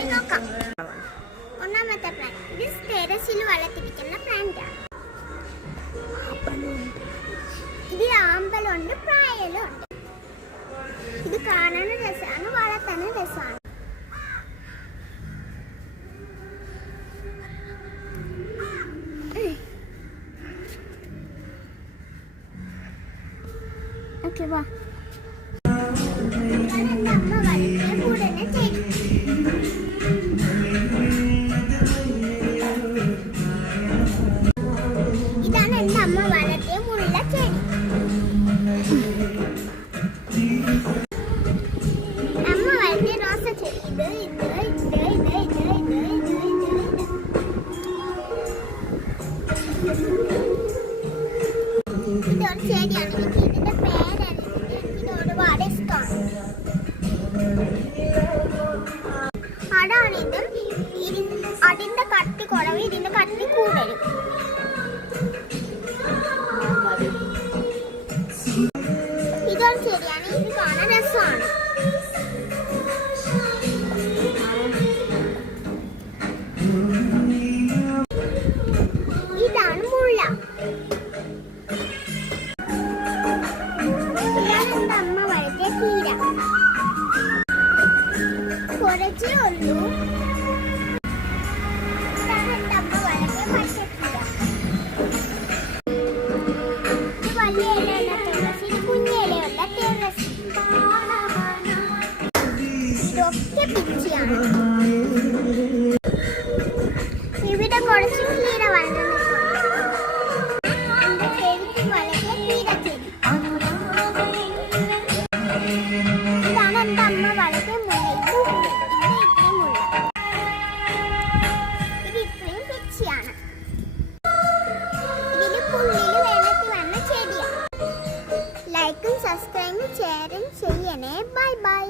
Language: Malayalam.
പോയി നോക്കാം. ഒന്നാമത്തെ പ്ലാന്റ് ഇത് ടെറസിൽ വളർത്തിപ്പിക്കുന്ന പ്ലാന്റാണ്. ഇത് ആമ്പലുണ്ട്, പ്രായലുണ്ട്. ഇത് കാണാൻ രസമാണ്, വളർത്താൻ രസമാണ്. ഓക്കെ വാ. അമ്മ വളർത്തിയ കൂടനെ ചെടി. ഇതാണ് എൻ്റെ അമ്മ വളർത്തിയ മുള്ള ചെടി. അമ്മ വളർത്തിയ റോസ ചെടി. ഇതൊരു ചെടിയാണ്. ഇതിന്റെ പേരറിയില്ല. എനിക്ക് ഒരുപാട് ഇഷ്ടമാണ്. അതാണിത്. അതിന്റെ കട്ടി കുറവ്, ഇതിന്റെ കട്ടി കൂടുതലും. ഇതൊരു ചെടിയാണ്. ഇത് കാണാൻ രസമാണ്. ഇതാണ് മുള്ള. ഇതാണ് എൻ്റെ അമ്മ വളർത്തിയ ചീര. കുറച്ചേ ഉള്ളൂ. ഇതാണ് എൻ്റെ അമ്മ വളർത്തിയ പച്ചച്ചീര. ഇത് വലിയ ഇലയുള്ള ടെറസ്, ഇത് കുഞ്ഞ ഇലയുള്ള ടെറസ്. ഇതൊക്കെ പിച്ചിയാണ്. ഇവിടെ കുറച്ച് ചീര വളർന്നിട്ടുണ്ട്. എൻ്റെ ചെടിക്ക് വളർത്തിയ ചീരച്ചെടി. ഇതാണ് എൻ്റെ അമ്മ വളർത്തിയ മുല്ല. ഇത്രയും മുല്ല. ഇത് ഇത്രയും പിച്ചിയാണ്. ഇതിൽ പുള്ളിൽ വെള്ളത്തിൽ വന്ന ചെടിയാണ്. ലൈക്കും സബ്സ്ക്രൈബും ഷെയറും ചെയ്യണേ. Bye bye.